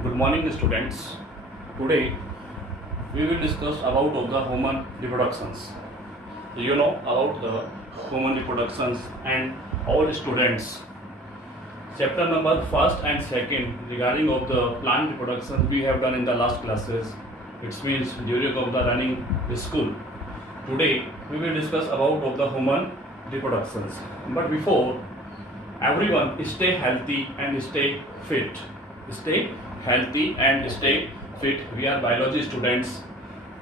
Good morning, students. Today we will discuss about of the human reproductions. You know about the human reproductions, and all students. Chapter number first and second regarding of the plant reproduction we have done in the last classes. It means during of the running school. Today we will discuss about of the human reproductions. But before, everyone stay healthy and stay fit. Stay healthy and stay fit. We are biology students.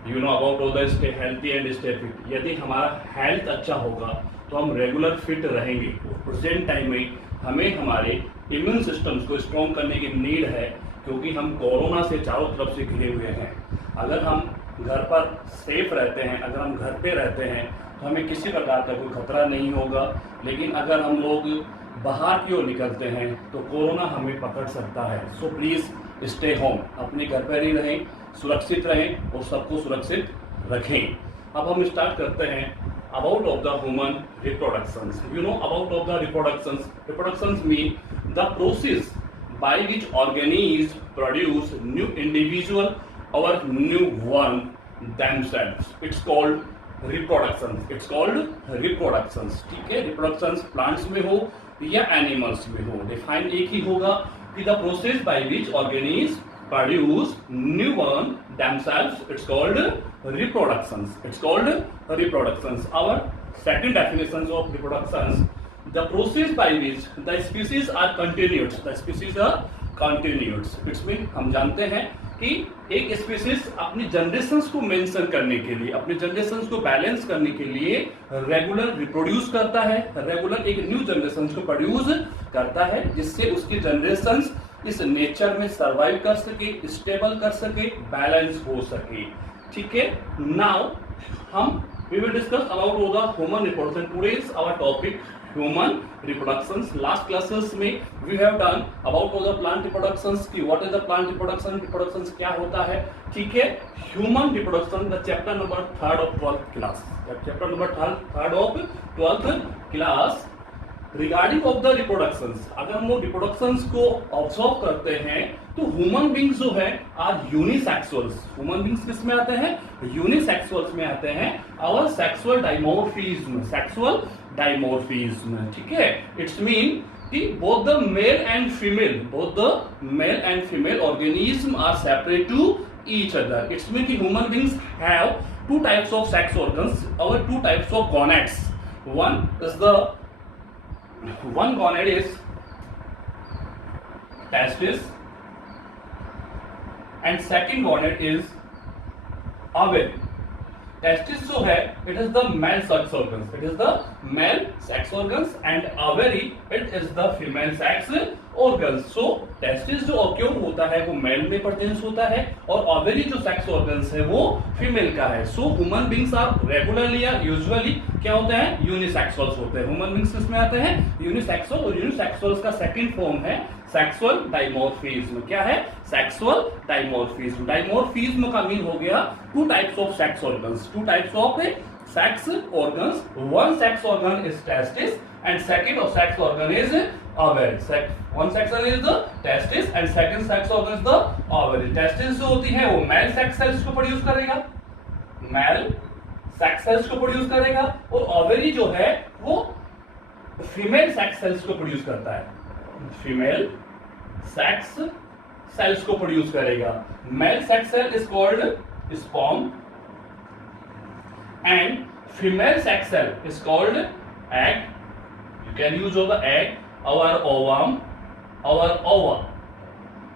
You know about all the stay healthy and stay fit. यदि हमारा health अच्छा होगा तो हम regular fit रहेंगे. Present time में हमें हमारे इम्यून सिस्टम्स को स्ट्रॉन्ग करने की नीड है, क्योंकि हम कोरोना से चारों तरफ से घिरे हुए हैं. अगर हम घर पर सेफ रहते हैं, अगर हम घर पे रहते हैं तो हमें किसी प्रकार का कोई खतरा नहीं होगा. लेकिन अगर हम लोग बाहर की ओर निकलते हैं तो कोरोना हमें पकड़ सकता है. सो प्लीज़ स्टे होम, अपने घर पर ही रहें, सुरक्षित रहें और सबको सुरक्षित रखें. अब हम स्टार्ट करते हैं about of the human reproductions. You know about of the reproductions. Reproductions mean the process by which organisms produce new individual or new one themselves. It's called reproductions. It's called reproductions. ठीक है, reproductions plants में हो या animals में हो, define एक ही होगा कि the process by which organism produce new one themselves. It's called reproductions. It's called reproductions. Our second definitions of reproductions: the process by which the species are continued. The species are continued. It means हम जानते हैं कि एक species अपनी generations को mention करने के लिए, अपनी जनरेशंस को बैलेंस करने के लिए रेगुलर रिप्रोड्यूस करता है, रेगुलर एक न्यू जनरेशंस को प्रोड्यूस करता है, जिससे उसकी जनरेशंस इस नेचर में सरवाइव कर सके, स्टेबल कर सके, बैलेंस हो सके. ठीक है, नाउ हम we will discuss about the human reproduction. Today is our topic human reproductions. Last classes में we have done about all the plant reproductions की what is the plant reproduction, reproductions क्या होता है. ठीक है, human reproduction the chapter number 3rd of 12th class. Chapter number 3rd of 12th class regarding of the reproductions. अगर हम लोग reproductions को ऑब्जर्व करते हैं तो ह्यूमन बींग्स जो है आर यूनिसेक्सुअल्स. ह्यूमन बींग्स किस में आते हैं? यूनिसेक्सुअल्स में आते हैं. और सेक्सुअल डाइमोर्फिज्म, सेक्सुअल डाइमोर्फिज्म. ठीक है, इट्स मीन कि both the male and female organism are separate to each other. It's mean कि human beings have two types of sex organs और two types of gonads. One gonad is testis and second gonad is ovary. Testis जो है it is the male sex organs. It is the male sex organs and ovary it is the female sex organs. So testis जो occur होता है वो mail में परटेंस होता है और ovary जो सेक्स ऑर्गन्स है वो फीमेल का है. So human beings are regularly या usually क्या होते हैं? यूनिसेक्सुअल्स होते हैं. ह्यूमन बींग्स किसमें आते हैं? यूनिसेक्सुअल. और यूनिसेक्सुअल्स का सेकंड फॉर्म है सेक्सुअल डाइमॉर्फिज्म. क्या है? Sexual dimorphism. डाइमॉर्फिज्म का मीन हो गया to types of sex organs. To types of sex organs. One sex organ is testis and second of sex organ is ovary. One section is the testis and second sex organ is the ovary. Testis जो होती है वो male sex cells को produce करेगा, male sex cells को produce करेगा, और ovary जो है वो फीमेल सेक्स सेल्स को प्रोड्यूस करता है. फीमेल सेक्स सेल्स को प्रोड्यूस करेगा. Male sex cell is called sperm and female sex cell is called egg. You can use of the egg, our ovum, our ova.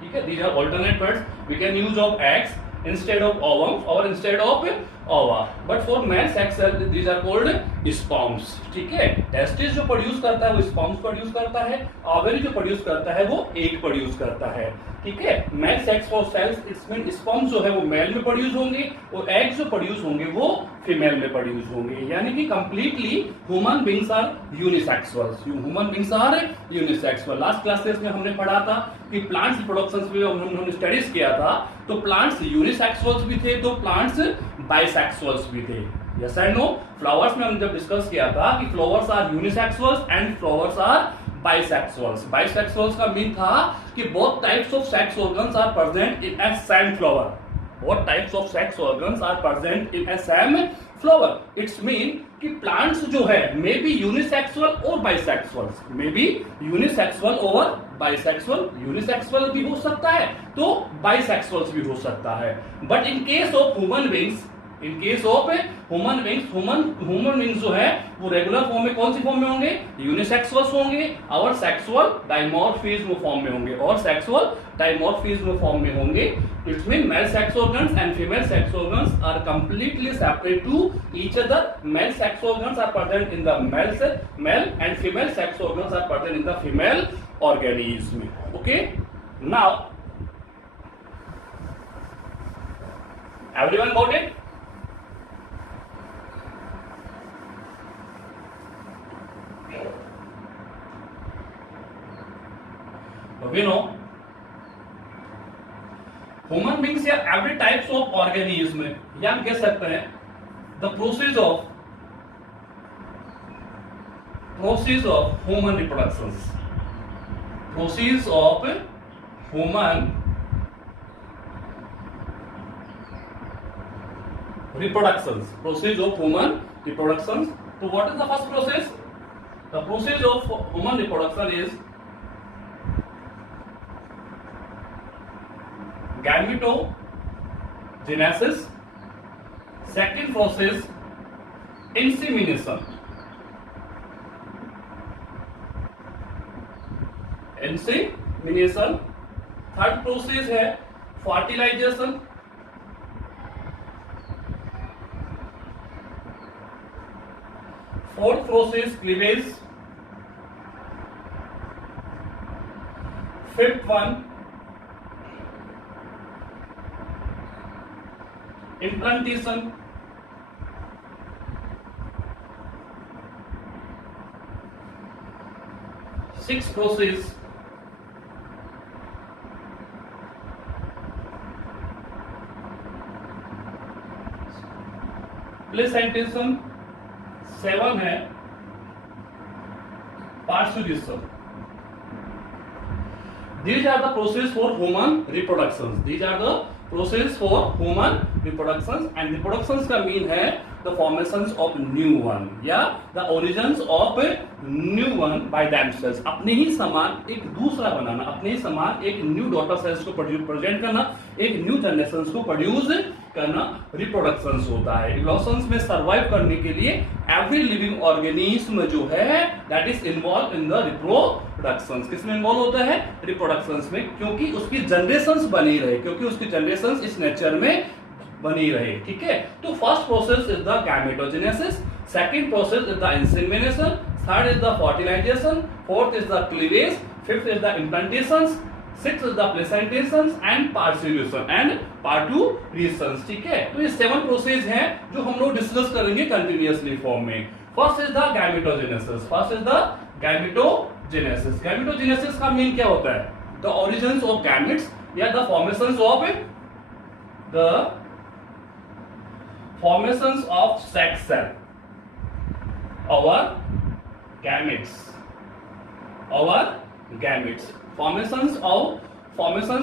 ठीक है, these are alternate words. We can use of eggs instead of ovum or instead of ova. But for male sex cell these are called sperms. ठीक है, testis जो produce करता है वो sperms produce करता है, ovary जो प्रोड्यूस करता है वो egg प्रोड्यूस करता है. ठीक है, male sex for cells it's mean sperms जो है वो मेल में प्रोड्यूस होंगे और एग्स जो प्रोड्यूस होंगे वो फीमेल में प्रोड्यूस होंगे. यानी कि completely human beings are unisexuals. Human beings are unisexual. Last classes में हमने पढ़ा था कि प्लांट्स रिप्रोडक्शंस में हमने स्टडीज किया था तो प्लांट्स यूनिसेक्सुअल्स भी थे तो प्लांट्स बाइसेक्सुअल्स भी थे. Yes and no. फ्लावर्स में हमने जब डिस्कस किया था कि flowers are unisexuals and flowers are bisexuals. Bisexuals का मीन था कि both types of sex organs are present in a same flower. What types of sex organs are present in a same flower? It's mean कि plants जो है may be unisexual or bisexual, may be unisexual or bisexual, unisexual भी हो सकता है तो bisexual भी हो सकता है। But in case of human beings, in case of human beings जो है वो रेगुलर फॉर्म में कौन सी फॉर्म में होंगे? यूनिसेक्सुअल्स होंगे और सेक्सुअल डाइमॉर्फिज्म फॉर्म में होंगे और सेक्सुअल डाइमॉर्फिज्म फॉर्म में होंगे। It's mean male sex organs and female sex organs are completely separate to each other. Male sex organs are present in the male and female sex organs are present in the female organism. Okay, now everyone got it? We know human beings या every types of organism या हम कह सकते हैं the process of human reproductions, process of human reproductions, process of human reproductions. So what is the first process? The process of human reproduction is gametogenesis. Second process insemination. Third process है fertilisation. Fourth process cleavage. Fifth one implantation. Sixth process placentation. Seven है parturition. These are the process for human reproductions. These are the process for human reproductions and reproductions का mean है the formations of new one या the origins of new one by themselves। अपने ही समान एक दूसरा बनाना, अपने ही समान एक न्यू डॉटर सेल्स को प्रेजेंट करना, एक न्यू जनरेशन को प्रोड्यूस करना रिप्रोडक्शंस होता है। रिप्रोडक्शंस में सर्वाइव करने के लिए एवरी लिविंग ऑर्गेनिज्म जो है that is involve in the reproductions. किसमें इन्वॉल्व होता है? रिप्रोडक्शंस में, क्योंकि उसकी जनरेशंस बनी रहे, क्योंकि उसकी जनरेशंस इस नेचर में बनी रहे। ठीक है, तो first process is the gametogenesis, second process is the insemination, third is the fertilisation, fourth is the cleavage, fifth is the implantations, sixth is the placentations and parturition and parturitions. ठीक है, तो ये 7 प्रोसेस हैं जो हम लोग discuss करेंगे continuously form में। First is the gametogenesis. First is the gametogenesis. Gametogenesis का मीन क्या होता है? द ओरिजिन्स ऑफ गैमेट्स या the formations of sex cell, our gametes, formations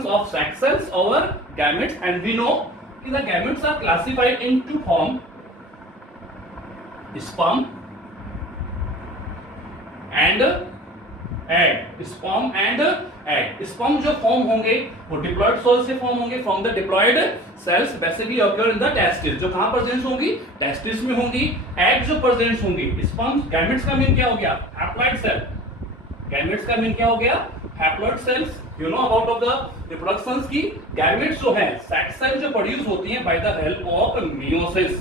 of sex cells, our gametes, and we know that the gametes are classified into form: sperm and egg। sperm and egg। sperm जो form होंगे वो diploid cell से form होंगे from the diploid cells basically occur in the testis, जो कहां present होंगी? Testis में होंगी। एग जो प्रेजेंट होंगी, स्पर्म, गैमेट्स का मीन क्या हो गया? Haploid cell. गैमेट्स का मीन क्या हो गया? Haploid cells. You know about of the reproductions की गैमेट्स जो है सेक्स सेल जो प्रोड्यूस होती हैं by the help of meiosis,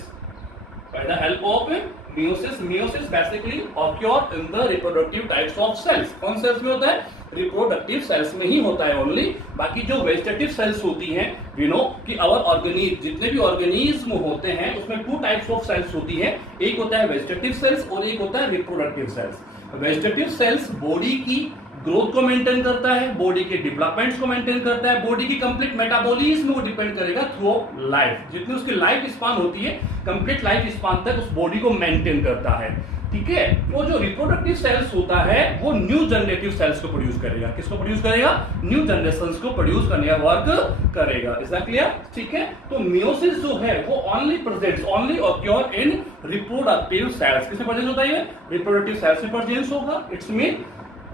by the help of meiosis। meiosis basically occur in the reproductive types of cells। Cone cells में होता है? Reproductive cells में ही होता है ओनली। बाकी जो वेजिटेटिव सेल्स होती हैं, वी नो कि अवर ऑर्गेनिज्म, जितने भी ऑर्गेनिज्म होते हैं उसमें 2 टाइप्स ऑफ सेल्स होती है। एक होता है वेजिटेटिव सेल्स और एक होता है reproductive cells. Vegetative cells body की ग्रोथ को मेंटेन करता है, बॉडी के डेवलपमेंट्स को मेंटेन करता है, बॉडी की कंप्लीट मेटाबॉलिज्म को डिपेंड करेगा थ्रू लाइफ। जितनी उसकी लाइफ स्पान होती है, कंप्लीट लाइफ स्पान तक उस बॉडी को मेंटेन करता है। ठीक है। वो जो रिप्रोडक्टिव सेल्स होता है वो न्यू जनरेटिव सेल्स को प्रोड्यूस करेगा। किसको प्रोड्यूस करेगा? न्यू जनरेशंस को प्रोड्यूस करने का वर्क करेगा। Is that clear? ठीक है। तो मियोसिस जो है वो ओनली ऑक्योर इन रिप्रोडक्टिव सेल्स। किसमें प्रेजेंस होता है? रिप्रोडक्टिव सेल्स में प्रेजेंस होगा। इट्स मीन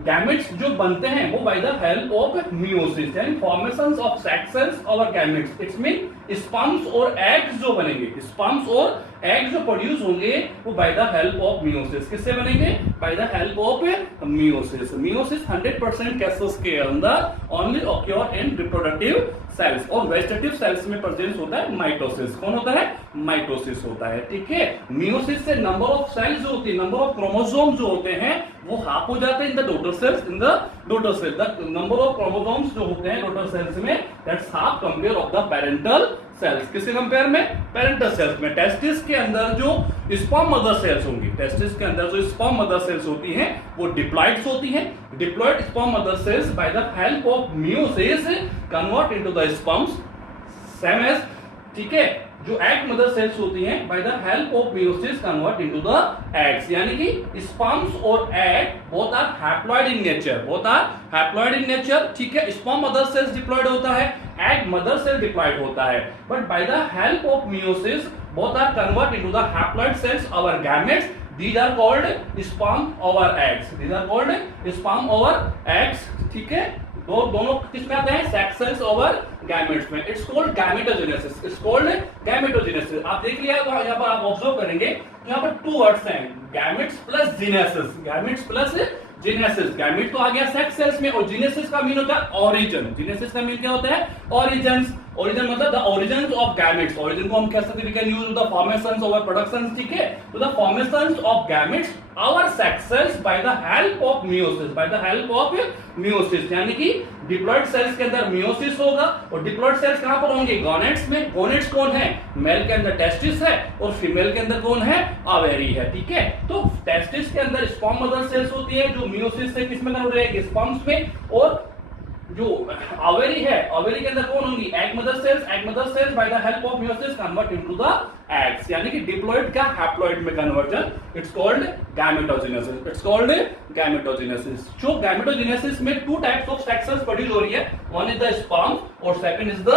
गैमेट्स जो बनते हैं वो bye the help of meiosis, यानी फॉर्मेशंस ऑफ सेक्स सेल्स और गैमेट्स। इट्स मीन स्पर्म्स और एग्स जो बनेंगे, स्पर्म्स और एग्स जो प्रोड्यूस होंगे वो bye the help of meiosis. किससे बनेंगे? Bye the help of meiosis. Meiosis 100% cases के अंदर ओनली ऑक्योर इन रिप्रोडक्टिव सेल्स, और वेजिटेटिव सेल्स में प्रेजेंस होता है माइटोसिस। कौन होता है? माइटोसिस होता है। ठीक है। मियोसिस से नंबर ऑफ सेल्स जो होती है, नंबर ऑफ क्रोमोसोम जो होते हैं वो हाफ हो जाते हैं in the daughter cells. In the daughter cell the number of chromosomes जो होते हैं डॉटर सेल्स में, that's half compare of the parental cells. किसके कंपेयर में? पेरेंटल सेल्स में। टेस्टिस के अंदर जो स्पर्म मदर सेल्स होंगी, टेस्टिस के अंदर जो स्पर्म मदर सेल्स होती हैं वो डिप्लॉइड्स होती हैं। Diploid sperm mother cells by the help of meiosis convert into the sperms, same age, ठीक है, जो एग मदर सेल्स होती हैं by the help of meiosis convert into the eggs, यानी कि स्पर्म्स और egg both are haploid in nature, both are haploid in nature. ठीक है। स्पर्म मदर सेल्स डिप्लॉइड होता है, एग मदर सेल डिप्लॉइड होता है, but by the help of meiosis both are converted into the haploid cells, our gametes. These are called sperm over eggs. These are called sperm over eggs. ठीक है। दोनों किसमें आते हैं? Sex cells over gametes में। It's called gametogenesis. It's called gametogenesis. आप देख लिया, यहाँ पर आप ऑब्जर्व करेंगे यहाँ पर 2 वर्ड्स हैं, gametes plus Genesis. Gametes plus Genesis. Gamete तो आ गया सेक्स सेल्स में, और जीनेसिस का मीन होता है ओरिजिन। जीनेसिस का मीन क्या होता है? ओरिजिन्स। ओरिजिन मतलब the origins of gametes. Origin को हम कह सकते हैं, we can use the formations over productions. ठीक है। तो the formations of gametes our sex cells by the help of meiosis, by the help of meiosis, यानी कि डिप्लॉइड सेल्स के अंदर मियोसिस होगा, और डिप्लॉइड सेल्स कहां पर होंगे? गोनेट्स में। गोनेट्स कौन है? मेल के अंदर टेस्टिस है, और फीमेल के अंदर कौन है? ओवेरी है। ठीक है। तो टेस्टिस के अंदर स्पर्म मदर सेल्स होती है जो मियोसिस से किसमें कन्वर्ट होगी? स्पर्म्स में। और जो ओवेरी है, ओवेरी के अंदर कौन होंगी? Egg mother sales. Egg mother cells by the help of meiosis convert into the eggs, यानी कि डिप्लॉइड का हैप्लॉइड में conversion. It's called gametogenesis. It's called gametogenesis. जो गैमेटोजेनेसिस में 2 types of sex cells produce हो रही है, वन इज द स्पर्म और सेकंड इज द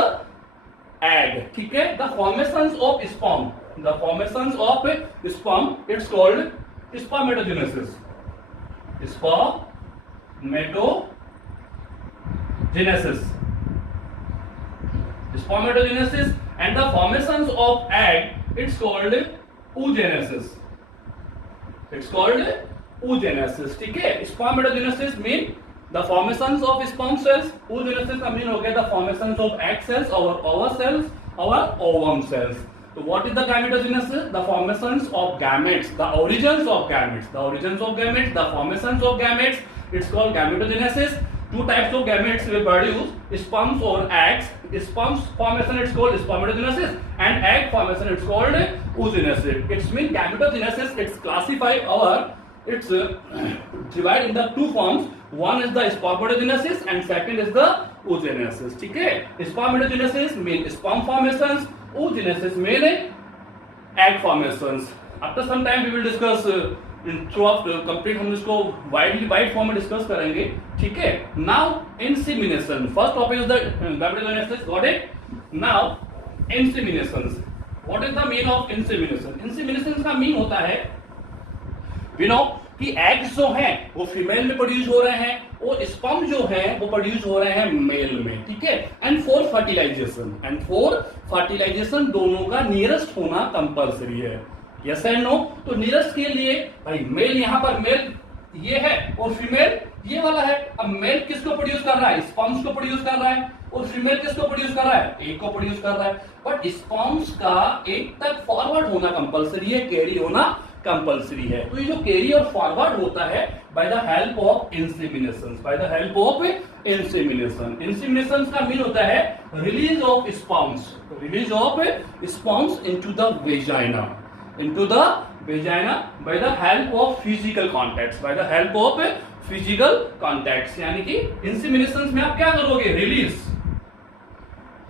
एग। ठीक है। The formations of sperm, the formations of sperm, it's called spermatogenesis. Spermatogenesis and the formations of egg, it's called oogenesis. It's called oogenesis. ठीक है। Spermatogenesis mean the formations of sperm cells. Oogenesis का mean हो गया the formations of egg cells, our ova cells, our ovum cells. So what is the gametogenesis? The formations of gametes, the origins of gametes, the origins of gametes, the formations of gametes. It's called gametogenesis. 2 types of gametes will produce, sperms or eggs. Sperms formation it's called spermatogenesis, and egg formation it's called oogenesis. It's mean gametogenesis. It's classified or it's divided in the 2 forms. One is the spermatogenesis and second is the oogenesis. ठीक है। Spermatogenesis mean sperm formations, oogenesis mean egg formations. After some time we will discuss through of complete, हम इसको wide form में discuss करेंगे। ठीक है। Now insemination, first topic is the gametogenesis, got it. Now insemination, what is the mean of insemination? Insemination का mean होता है, we know कि एग्स जो हैं वो फीमेल में प्रोड्यूस हो रहे हैं, और स्पर्म जो है वो प्रोड्यूस हो रहे हैं मेल में। ठीक है। एंड फॉर फर्टिलाइजेशन दोनों का नियरेस्ट होना कंपल्सरी है। Yes and no? तो नियरेस्ट के लिए भाई मेल, यहां पर मेल ये है और फीमेल ये वाला है। अब मेल किसको प्रोड्यूस कर रहा है? स्पर्म्स को प्रोड्यूस कर रहा है, और फीमेल किसको प्रोड्यूस कर रहा है? एग को प्रोड्यूस कर रहा है। बट स्पर्म्स का एग तक फॉरवर्ड होना कंपल्सरी है, कैरी होना कंपल्सरी है। तो ये जो कैरी और फॉरवर्ड होता है bye the help of insemination, bye the help of insemination. Insemination का मीन होता है release of sperms, release of sperms into the vagina, into the vagina by the help of physical contacts, by the help of physical contacts। यानी कि insemination में आप क्या करोगे?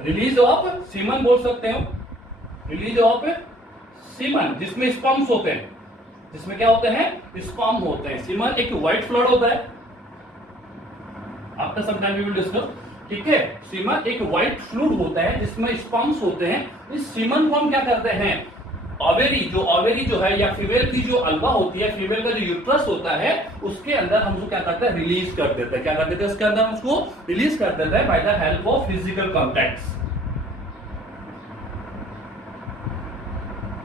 Release of semen बोल सकते हो, रिलीज ऑफ सीमन जिसमें स्पर्म्स होते हैं। जिसमें क्या होते हैं, स्पर्म होते हैं। सीमन एक व्हाइट फ्लूइड होता है, after some time we will discuss, ठीक है। सीमन एक व्हाइट फ्लूइड होता है जिसमें स्पर्म्स होते हैं। इस सीमन को हम क्या करते हैं, ओवेरी जो है या फीमेल की जो अल्वा होती है, फीमेल का जो यूट्रस होता है, उसके अंदर हम उसको क्या करते हैं, रिलीज कर देते हैं। क्या कर देते हैं, उसके अंदर हम उसको रिलीज कर देते हैं by the help of physical contacts.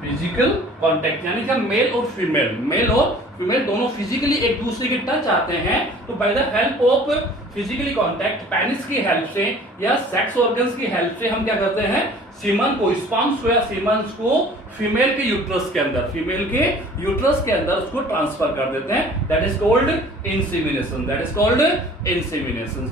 Physical contact यानी कि मेल और फीमेल दोनों फिजिकली एक दूसरे के टच आते हैं, तो bye the help of physically contact, penis की हेल्प से या सेक्स ऑर्गन्स की हेल्प से हम क्या करते हैं, सीमन को, स्पर्म्स या सीमन्स को फीमेल के यूट्रस के अंदर उसको ट्रांसफर कर देते हैं। दैट इज कॉल्ड इंसेमिनेशन,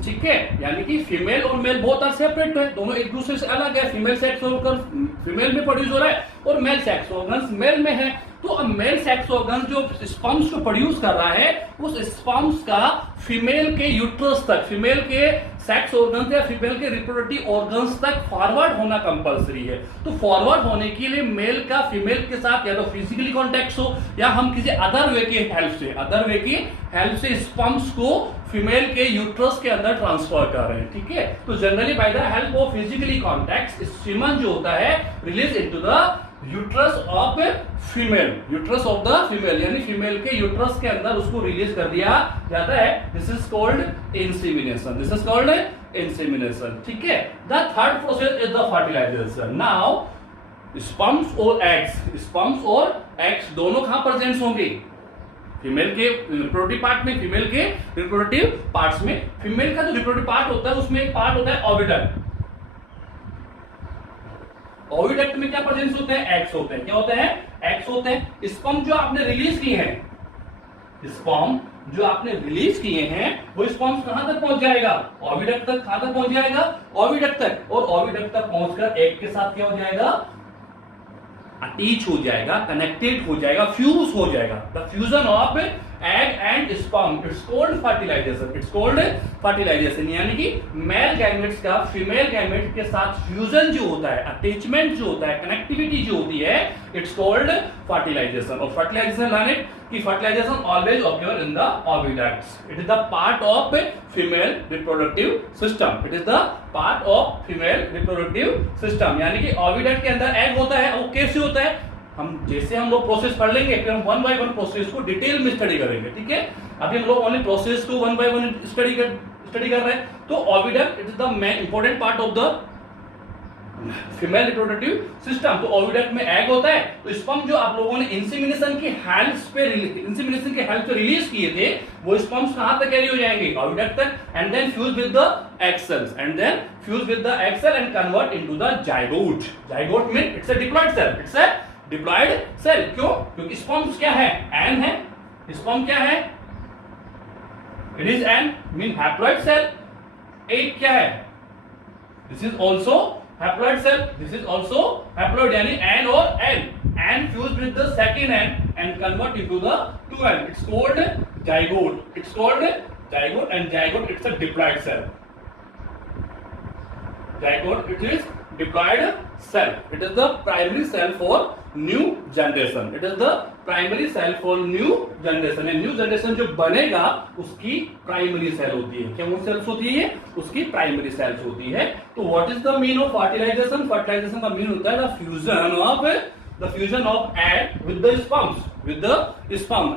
ठीक है। यानी कि फीमेल और मेल बोथ आर सेपरेट है, दोनों एक दूसरे से अलग है। फीमेल सेक्स ऑर्गन फीमेल में प्रोड्यूस हो रहा है और मेल सेक्स ऑर्गन्स मेल में है। तो अब मेल सेक्स ऑर्गन जो स्पर्म्स को प्रोड्यूस कर रहा है, उस स्पर्म्स का फीमेल के यूट्रस तक, फीमेल के सेक्स ऑर्गन्स या फीमेल के रिप्रोडक्टिव ऑर्गन्स तक फॉरवर्ड होना कंपलसरी है। तो फॉरवर्ड होने के लिए मेल का फीमेल के साथ या तो फिजिकली कॉन्टैक्ट हो या हम किसी अदर वे की हेल्प से स्पर्म्स को फीमेल के यूट्रस के अंदर ट्रांसफर कर रहे हैं, ठीक है। तो generally bye the help of physically contact semen जो होता है release into the uterus of the female, यानी फीमेल के यूट्रस के अंदर उसको रिलीज कर दिया जाता है। दिस इज कॉल्ड इंसेमिनेशन, ठीक है। The third process is the fertilization. Now sperms और एग्स दोनों कहां प्रेजेंट होंगे, फीमेल के रिप्रोडक्टिव पार्ट में, फीमेल के रिप्रोडक्टिव पार्ट्स में। फीमेल का जो रिप्रोडक्टिव पार्ट होता है उसमें एक पार्ट होता है ओविडक्ट। ओविडक्ट में क्या प्रेजेंस होते हैं, एग्स होते हैं। क्या होते हैं, एग्स होते हैं। स्पर्म जो आपने रिलीज किए हैं, वो स्पर्म कहां तक पहुंच जाएगा, ओविडक्ट तक। कहां तक पहुंच जाएगा, ओविडक्ट तक। और ओविडक्ट तक पहुंचकर एग के साथ क्या हो जाएगा, अटैच हो जाएगा, कनेक्टेड हो जाएगा, फ्यूज हो जाएगा। The fusion of egg and sperm, it's called fertilization. यानी कि मेल गैमेट्स का फीमेल गैमेट के साथ फ्यूजन जो होता है, अटैचमेंट जो होता है, कनेक्टिविटी जो होती है, इट्स कॉल्ड फर्टिलाइजेशन। और फर्टिलाइजेशन लाने की fertilization always occur in the oviducts. It is the part of female reproductive system. यानी कि ओविडक्ट के अंदर एग होता है। वो कैसे होता है, जैसे हम लोग प्रोसेस पढ़ लेंगे, फिर हम वन बाय वन प्रोसेस को डिटेल में स्टडी करेंगे, ठीक है। अभी हम लोग ओनली प्रोसेस को वन बाय वन स्टडी कर रहे हैं। तो oviduct it is the main important part of the female reproductive system. तो ओविडक्ट में एग होता है। तो स्पर्म जो आप लोगों ने इंसेमिनेशन की हेल्प से रिलीज किए थे, वो स्पर्म्स कहां तक कैरी हो जाएंगे, ओविडक्ट तक, and then fuse with the egg cell and convert into the zygote. Zygote means it's a diploid cell. क्यों, क्योंकि स्पर्म्स क्या है, एन है। स्पर्म क्या है, it is N, mean haploid cell. Egg क्या है, this is also haploid cell, this is also haploid, यानी एन और N fuse with the second N and convert into the two N. It's called zygote and zygote it's a diploid cell. Zygote, it is diploid cell. It is the primary cell for new generation. New generation जो बनेगा उसकी primary cell होती है। क्या वो sales होती है, उसकी प्राइमरी सेल्स होती है। तो what is the mean of fertilization? Fertilization का मीन होता है the fusion of egg with the sperm.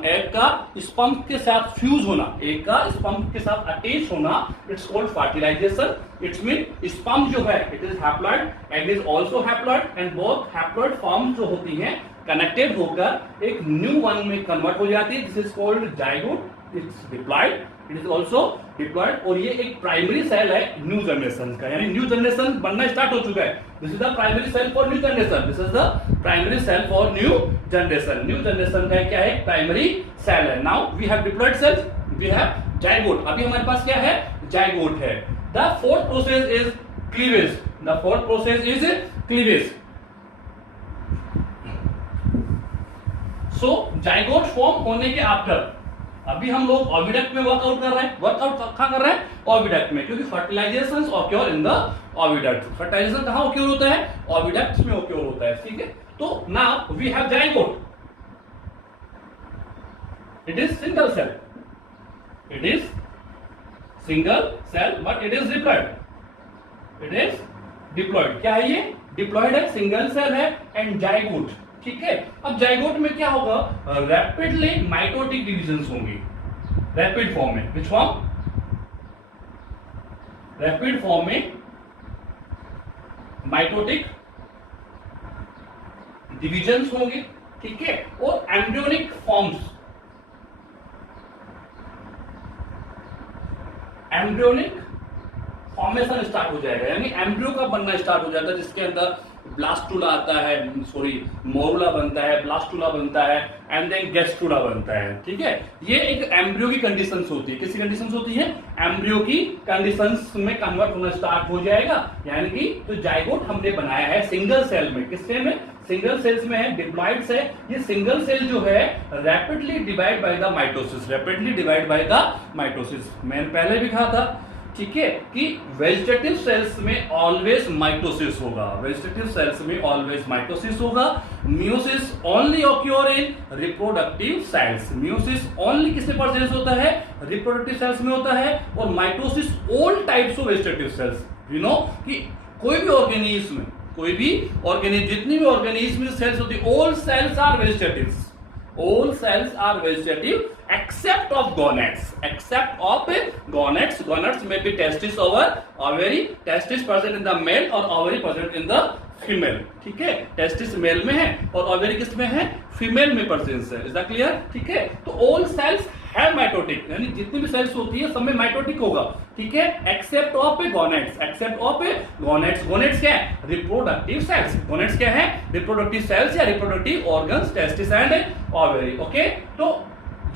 Egg का स्पर्म के साथ फ्यूज होना, एग का स्पर्म के साथ अटैच होना, it's called fertilization. It's mean sperm जो है it is haploid, egg is also haploid, and both haploid form जो होती हैं कनेक्टेड होकर एक न्यू वन में कन्वर्ट हो जाती है। This is called zygote, it's diploid, it is also diploid. और ये एक प्राइमरी सेल है न्यू जनरेशन का, यानी न्यू जनरेशन बनना स्टार्ट हो चुका है। This is the primary cell for new generation. New generation का क्या है, प्राइमरी सेल है। Now we have diploid cells, we have zygote. अभी हमारे पास क्या है, जाइगोट है। The fourth process is cleavage. So zygote form होने के आफ्टर, अभी हम लोग ओविडक्ट में वर्कआउट कर रहे हैं। वर्कआउट कहां कर रहे हैं, ओविडक्ट में, क्योंकि fertilization occur in the oviduct. Fertilization कहां ऑक्योर होता है, ओविडक्ट में ऑक्योर होता है, ठीक है। तो now we have zygote. It is single cell. It is single cell, but it is diploid. It is diploid. क्या है ये? Diploid है, सिंगल सेल है एंड जाइगोट. ठीक है. अब जाइगोट में क्या होगा? रैपिडली माइटोटिक डिविजन्स होंगी रैपिड फॉर्म में. Which form? रैपिड फॉर्म में माइटोटिक डिविजन्स होंगे. ठीक है. और embryonic forms, embryonic formation start हो जाएगा, यानी एम्ब्रियो का बनना स्टार्ट हो जाता है, जिसके अंदर ब्लास्टुला आता है, सॉरी मोरुला बनता है, ब्लास्टुला बनता है एंड देन गैस्ट्रुला बनता है. ठीक है. ये एक एम्ब्रियो की कंडीशंस होती है. किसकी कंडीशंस होती है? एम्ब्रियो की कंडीशंस में कन्वर्ट होना स्टार्ट हो जाएगा. यानी कि तो जाइगोट हमने बनाया है सिंगल सेल में. किससे में? सिंगल सेल्स में है, डिप्लॉइड्स है. ये सिंगल सेल जो है rapidly divide by the mitosis, rapidly divide by the mitosis. मैंने पहले भी कहा था, ठीक है, कि वेजिटेटिव सेल्स में ऑलवेज माइटोसिस होगा. वेजिटेटिव सेल्स में ऑलवेज माइटोसिस होगा. मियोसिस ओनली ऑक्योर इन रिप्रोडक्टिव सेल्स. मियोसिस ओनली किसमें प्रेजेंस होता है? रिप्रोडक्टिव सेल्स में होता है. और mitosis all types of vegetative cells. You no कि कोई भी ऑर्गेनिज्म, कोई भी ऑर्गेनिज्म, जितनी भी ऑर्गेनिज्म सेल्स होती है, all cells are vegetatives. All cells are vegetative except of gonads. Except of gonads. Gonads may be testis over ovary. Testis present in the male or ovary present in the female. ठीक है. Testis mail में है और ovary किस में है? Female में presence है. Is that clear? ठीक है. तो ऑल सेल्स है माइटोटिक, यानी जितनी भी सेल्स होती है सब में माइटोटिक होगा. ठीक है. Except of gonads. Except of gonads. Gonads क्या है? Reproductive cells. गोनेट्स क्या है? रिप्रोडक्टिव सेल्स या reproductive organs, testis and ovary. Okay. तो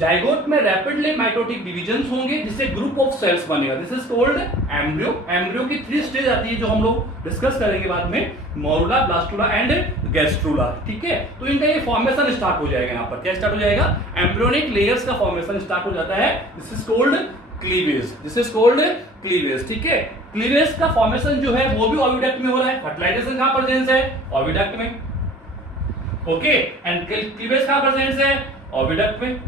जाइगोट में रैपिडली माइटोटिक डिविजन्स होंगे, जिससे ग्रुप ऑफ सेल्स बनेगा. This is called embryo. Embryo की 3 स्टेज आती है जो हम लोग डिस्कस करेंगे बाद में, मोरुला, ब्लास्टुला एंड गैस्ट्रुला. ठीक है. तो इनका ये फॉर्मेशन स्टार्ट हो जाएगा. यहाँ पर क्या स्टार्ट हो जाएगा? एम्ब्रियोनिक लेयर्स का फॉर्मेशन स्टार्ट हो जाता है. This is called cleavage. This is called cleavage. ठीक है. क्लीवेज का फॉर्मेशन जो है वो भी ओविडक्ट में हो रहा है. फर्टिलाइजेशन कहां प्रेजेंस है? ओविडक्ट में. ओके. एंड क्लीवेज कहां प्रेजेंस है? ओविडक्ट में.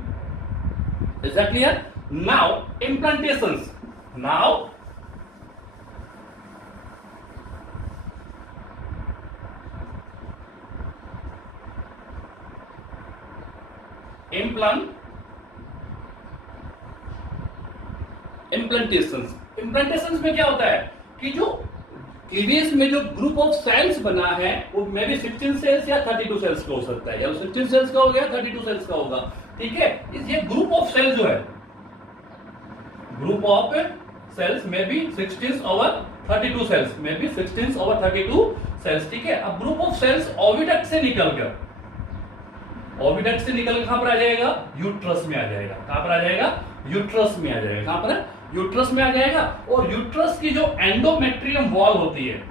Is that clear? Now implantations. Now implantations. Implantations में क्या होता है कि जो क्लीवेज में जो ग्रुप ऑफ सेल्स बना है वो मे बी 16 सेल्स या 32 सेल्स का हो सकता है, या 16 सेल्स का हो गया, 32 सेल्स का होगा. ठीक है. ये ग्रुप ऑफ सेल्स जो है, ग्रुप ऑफ सेल्स में भी 16 ओवर 32 सेल्स, में भी 16 ओवर 32 सेल्स. ठीक है. अब ग्रुप ऑफ सेल्स ओविडक्ट से निकलकर, ओविडक्ट से निकल कहां पर आ जाएगा? यूट्रस में आ जाएगा. कहां पर आ जाएगा? यूट्रस में आ जाएगा. कहां पर? यूट्रस में आ जाएगा. और यूट्रस की जो एंडोमेट्रियम वॉल होती है,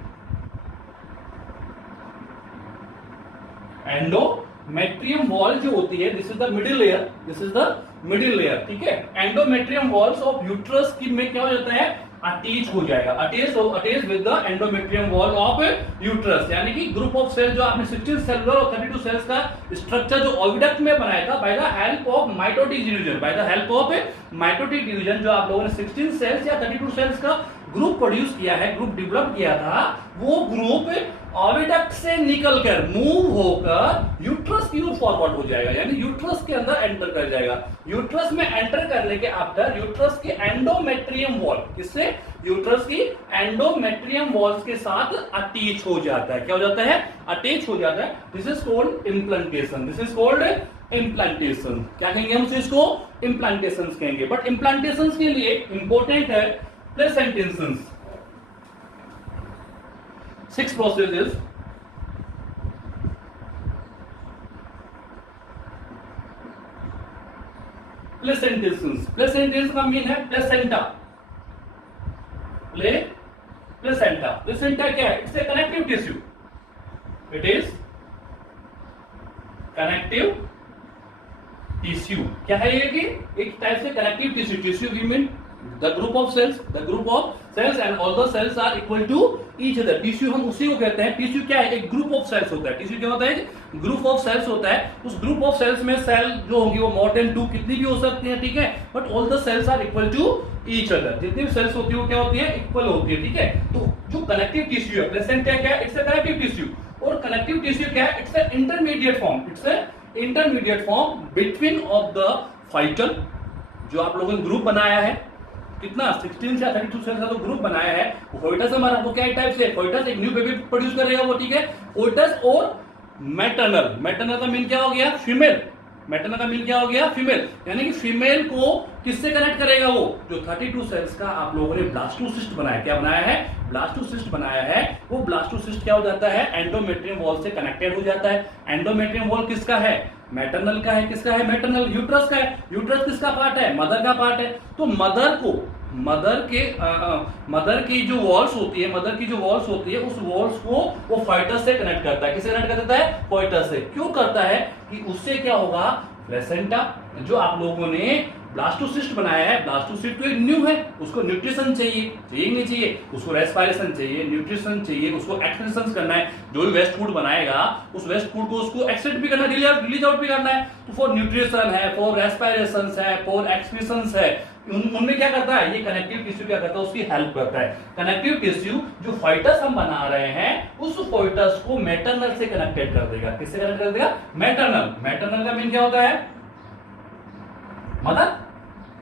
एंडोमेट्रियम वॉल जो होती है, this is the middle layer. This is the middle layer. ठीक है. एंडोमेट्रियम वॉल्स ऑफ यूट्रस की में क्या हो जाता है? अटैच हो जाएगा. Attach with the endometrium wall of uterus. यानी कि ग्रुप ऑफ सेल जो आपने 16 सेलुलर और 32 सेल्स का स्ट्रक्चर जो ओविडक्ट में बनाया था, bye the help of mitotic division, bye the help of mitotic division, जो आप लोगों ने 16 सेल्स या 32 सेल्स का ग्रुप प्रोड्यूस किया है, ग्रुप डेवलप किया था, वो ग्रुप ओविडक्ट से निकलकर मूव होकर यूट्रस की ओर फॉरवर्ड हो जाएगा, यानी यूट्रस के अंदर एंटर कर जाएगा. यूट्रस में एंटर करने के आफ्टर यूट्रस की एंडोमेट्रियम वॉल, किससे? यूट्रस की एंडोमेट्रियम वॉल्स के साथ अटैच हो जाता है. क्या हो जाता है? अटैच हो जाता है. This is called implantation. This is called implantation. क्या कहेंगे हम इसको? इम्प्लांटेशन कहेंगे. बट इम्प्लांटेशन के लिए इंपॉर्टेंट है प्लेसेंटेशंस. 6 processes. प्लेसेंटेशंस. प्लेसेंटेशंस का मीन है प्लेसेंटा. प्लेसेंटा. प्लेसेंटा क्या है? It's a connective tissue. It is connective tissue. क्या है ये? कि एक टाइप से connective tissue. Tissue we mean The group of cells and all the cells are equal to each other. Tissue हम उसी को कहते हैं, टिश्यू क्या है, एक ग्रुप ऑफ सेल्स होता है। टिश्यू क्या होता है, ग्रुप ऑफ सेल्स होता है। उस ग्रुप ऑफ सेल्स में सेल जो होंगी वो मोर देन 2 कितनी भी हो सकती है, ठीक है, but all the cells are equal to each other. जितनी भी सेल्स होती है वो क्या होती है, इक्वल होती है, ठीक है। तो जो कनेक्टिव टिश्यू है, प्लेसेंटा क्या है, इट्स अ कनेक्टिव टिश्यू। और कनेक्टिव टिश्यू क्या है, it's a intermediate form, it's a intermediate form between of the foetal, जो आप लोगों ने ग्रुप बनाया है, कितना 16 या 32 सेल का तो ग्रुप बनाया है। फोइटस हमारा वो क्या टाइप से, फोइटस एक न्यू बेबी प्रोड्यूस करेगा वो, ठीक है। फोइटस और मैटरनल, मैटरनल का मीन क्या हो गया, फीमेल। मैटरनल का मीन क्या हो गया, फीमेल, यानी कि फीमेल को किससे कनेक्ट करेगा, वो जो 32 सेल्स का आप लोगों ने ब्लास्टोसिस्ट बनाया, क्या बनाया है, ब्लास्टोसिस्ट बनाया है। वो ब्लास्टोसिस्ट क्या हो जाता है, एंडोमेट्रियम वॉल से कनेक्टेड हो जाता है। एंडोमेट्रियम वॉल किसका है, मैटरनल का है। किसका है, मैटरनल। यूट्रस का है। यूट्रस किसका पार्ट है, मदर का पार्ट है। तो मदर को, मदर की जो वॉल्स होती है, मदर की जो वॉल्स होती है, उस वॉल्स को वो फाइटस से कनेक्ट करता है। किससे कनेक्ट करता है, फाइटस से। क्यों करता है कि उससे क्या होगा, प्लेसेंटा जो आप लोगों ने ब्लास्टोसिस्ट बनाया है, ब्लास्टोसिस्ट तो न्यू है, उसको न्यूट्रिशन चाहिए, चाहिए नहीं चाहिए, उसको रेस्पायरेशन चाहिए, न्यूट्रिशन चाहिए, उसको एक्सक्रीशन करना है। जो भी वेस्ट फूड बनाएगा उस वेस्ट फूड को उसको एक्सक्रीट भी करना है, रिलीज आउट भी करना है। तो फॉर न्यूट्रिशन है, फॉर रेस्पायरेशन है, फॉर एक्सक्रीशन है, उनमें क्या करता है, ये कनेक्टिव टिश्यू क्या करता है, उसकी हेल्प करता है। कनेक्टिव टिश्यू जो फाइटस हम बना रहे हैं, उस फाइटस को मैटरनल से कनेक्टेड कर देगा। किससे कनेक्ट कर देगा, मैटरनल। मैटरनल का मीन क्या होता है, मदर।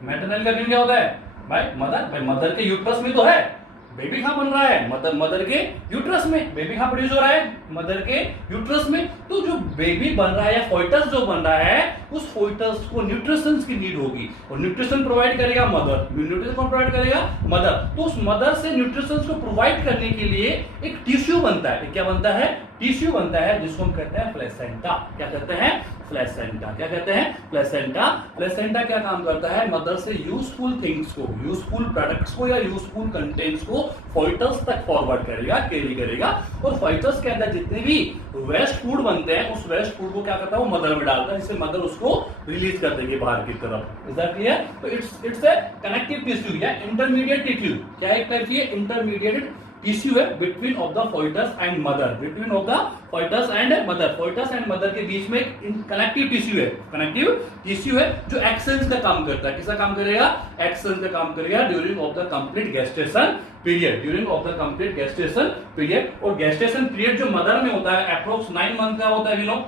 मैटरनल का मीन क्या होता है भाई, मदर। भाई मदर के यूट्रस में तो है, बेबी कहां बन रहा है, मदर के यूट्रस में। बेबी कहां प्रोड्यूस हो रहा है, मदर के यूट्रस में। तो जो बेबी बन रहा है या फोइटस जो बन रहा है, उस फोइटस को न्यूट्रिशन की नीड होगी, और न्यूट्रिशन प्रोवाइड करेगा मदर। न्यूट्रिशन कौन प्रोवाइड करेगा, मदर। तो उस मदर से न्यूट्रिशन को प्रोवाइड करने के लिए एक टिश्यू बनता है। क्या बनता है, टिश्यू बनता है, जिसको हम कहते हैं प्लेसेंटा। क्या कहते हैं, प्लेसेंटा। क्या कहते हैं, प्लेसेंटा। प्लेसेंटा क्या काम करता है, मदर से यूजफुल थिंग्स को, यूजफुल प्रोडक्ट्स को या यूजफुल कंटेंट्स को फाइटस तक फॉरवर्ड करेगा, कैरी करेगा। और फाइटस के अंदर जितने भी वेस्ट फूड बनते हैं, उस वेस्ट फूड को क्या करता है, वो मदर में डालता है, जिससे मदर उसको रिलीज कर देगी बाहर की तरफ। Is that clear. तो इट्स ए कनेक्टिव टिश्यू या इंटरमीडिएट टिश्यू। क्या एक टाइप की इंटरमीडिएट टिश्यू है between of the foetus and mother, between of the foetus and mother. Foetus and mother के बीच में कनेक्टिव टिश्यू है, कनेक्टिव टिश्यू है, जो एक्सेंस का काम करता है। किसका काम करेगा, एक्सेंस का काम करेगा during of the complete gestation period, during of the complete gestation period. और गेस्टेशन पीरियड जो मदर में होता है अप्रोक्स 9 मंथ का होता है। यू नो,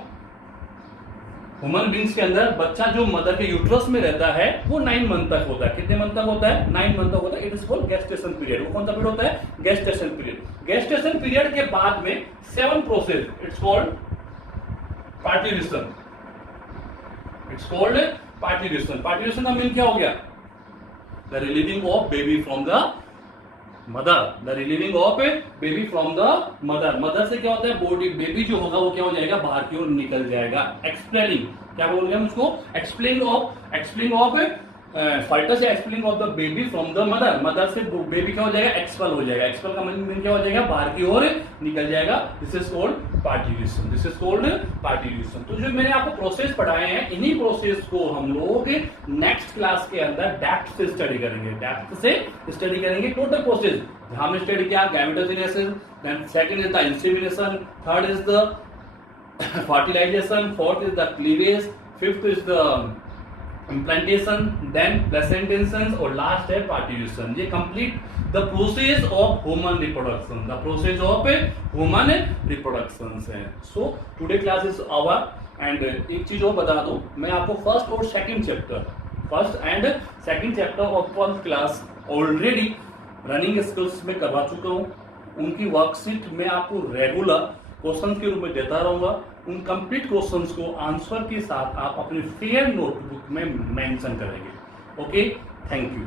ह्यूमन बींग्स के अंदर बच्चा जो मदर के यूट्रस में रहता है वो 9 मंथ तक होता है। कितने मंथ तक होता है, 9 मंथ तक होता है। It is called gestation period. वो कौन सा पीरियड होता है, गेस्टेशन पीरियड। गेस्टेशन पीरियड के बाद में 7 process, it's called parturition. It's called parturition. Parturition का मीन क्या हो गया, the relieving of baby from the mother, the relieving of baby from the mother. Mother से क्या होता है, बॉडी बेबी जो होगा वो क्या हो जाएगा, बाहर की ओर निकल जाएगा। एक्सप्लेनिंग, क्या बोल रहे हैं उसको, एक्सप्लेनिंग ऑफ फाइटस या explaining of the baby from the mother. Mother से बेबी क्या हो जाएगा, एक्सपेल हो जाएगा। एक्सपेल का मीन क्या हो जाएगा, बाहर की ओर निकल जाएगा। This is called parturition. This is called parturition. तो जो मैंने आपको प्रोसेस पढ़ाए हैं, इन्हीं प्रोसेस को हम लोग नेक्स्ट क्लास के अंदर डेप्थ से स्टडी करेंगे, डेप्थ से स्टडी करेंगे टोटल प्रोसेस। हमने स्टडी किया gametogenesis, then second is the insemination, third is the fertilisation, fourth is the cleavage, fifth is the implantation, then placentation और लास्ट है पार्ट्यूरेशन। ये complete the process of human reproduction, the process of human reproduction है। So today class is over. And एक चीज और बता दूं, मैं आपको फर्स्ट और second chapter of first class already running skills में करवा चुका हूं। उनकी वर्कशीट मैं आपको रेगुलर क्वेश्चन के रूप में देता रहूंगा। उन कंप्लीट क्वेश्चंस को आंसर के साथ आप अपने फेयर नोटबुक में मेंशन करेंगे। Okay, thank you.